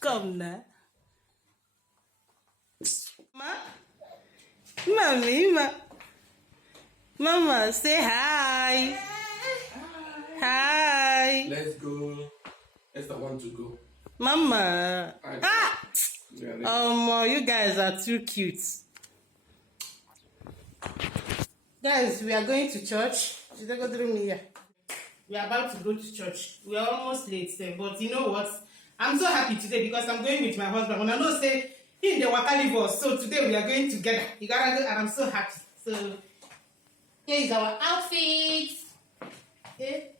Come now. Mama, say hi. Hi. Let's go. Esther want to go. Mama. You guys are too cute. Guys, we are going to church. Should I go through me here? We are about to go to church. We are almost late there, but you know what? I'm so happy today because I'm going with my husband. When I know say in the waka leave us, so today we are going together. You gotta go, and I'm so happy. So here is our outfit. Okay.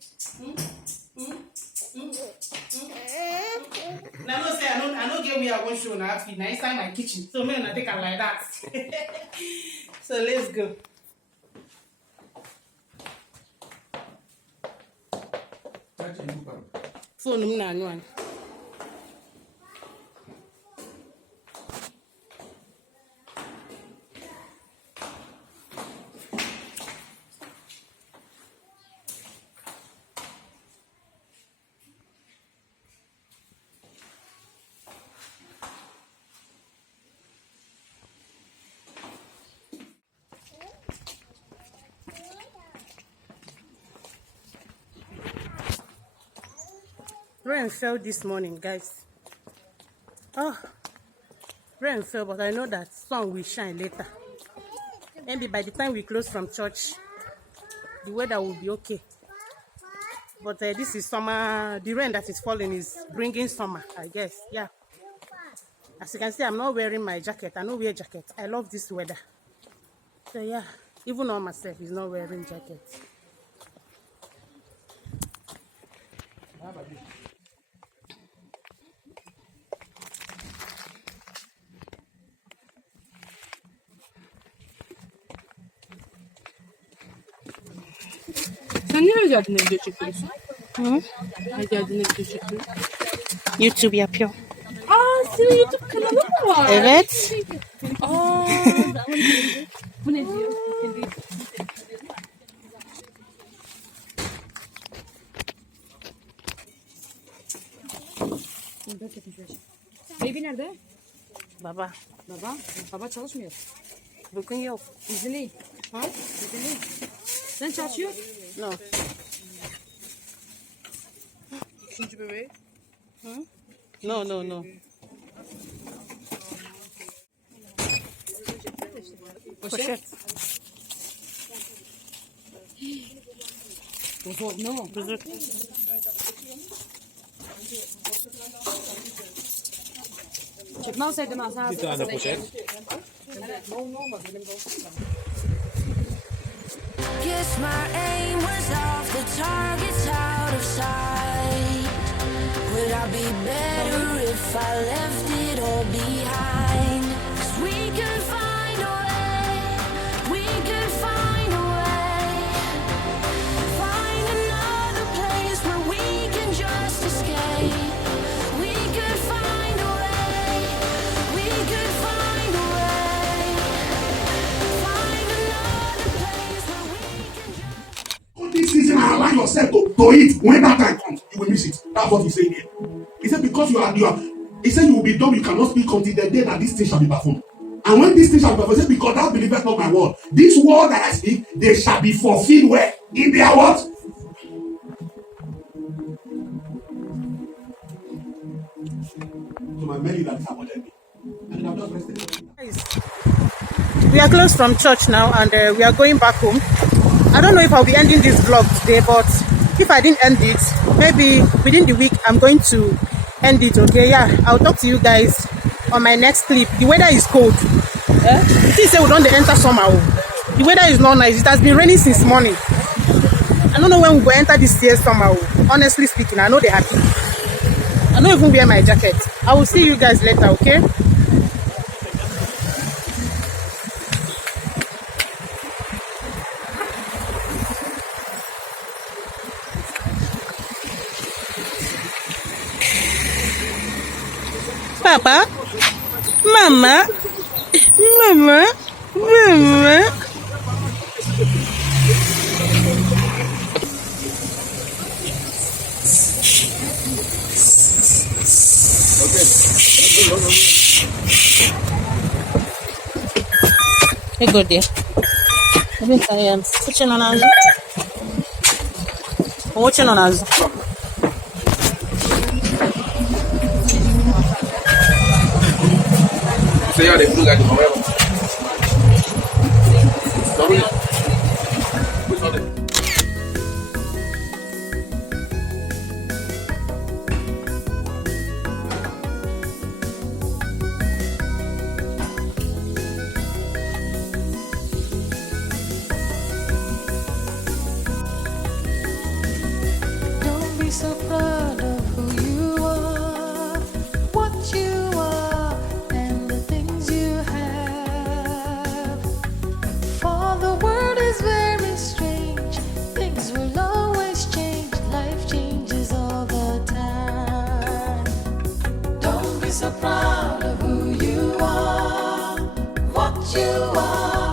Now no say I don't get where I want to show an outfit. Now inside my kitchen, so me and I take her like that. So let's go. Phone na anyone. Rain fell this morning, guys. Oh, rain fell, but I know that sun will shine later. Maybe by the time we close from church, the weather will be okay. But this is summer. The rain that is falling is bringing summer, I guess. Yeah. As you can see, I'm not wearing my jacket. I don't wear jacket. I love this weather. So yeah, even on myself is not wearing jacket. Sen niye Özel'den video çekiyorsun? Hı? Özel'den video çekiyorsun. YouTube yapıyor. Aa, senin YouTube kanalın mı var? Evet. Aa. Bu ne diyor? Baby nerede? Baba. Baba. Baba çalışmıyor. Bugün yok. İzinli. Ha? İzinli. Sen çalışıyor. No. Üçüncü bebeği. Hı? No, no, no. Poşet. No. Kuzu. Çekme olsaydım ben sana. Bir tane poşet. Guess my aim was off, the target's out of sight. Would I be better if I left it all behind? 'Cause we could find a way, we could find a way. Find another place where we can just escape. We could find a way, we could find a way. Find another place where we can just... This season and allow yourself to eat. When that time comes, you will miss it. That's what he's saying here. He said, because you are, he said you will be dumb, you cannot speak until the day that this thing shall be performed. And when this thing shall be performed, he said, because thou believest not my word. This word that I speak, they shall be fulfilled where? In their what? To my belly that is abundant me. And I'm just resting. Guys, we are close from church now, and we are going back home. I don't know if I'll be ending this vlog today, but if I didn't end it, maybe within the week I'm going to end it. Okay, yeah, I'll talk to you guys on my next clip. The weather is cold. See, say we don't enter summer. The weather is not nice. It has been raining since morning. I don't know when we go enter this year's summer. Honestly speaking, I know they're happy. I don't even wear my jacket. I will see you guys later. Okay. Papa, Mama, Mama, Mama. Hey, good dear. I think I am switching on us. I'm watching on us. Say how they look at the forever. Sorry. Which one? Don't be so proud of who you are, what you are, and the things you have. For the world you are.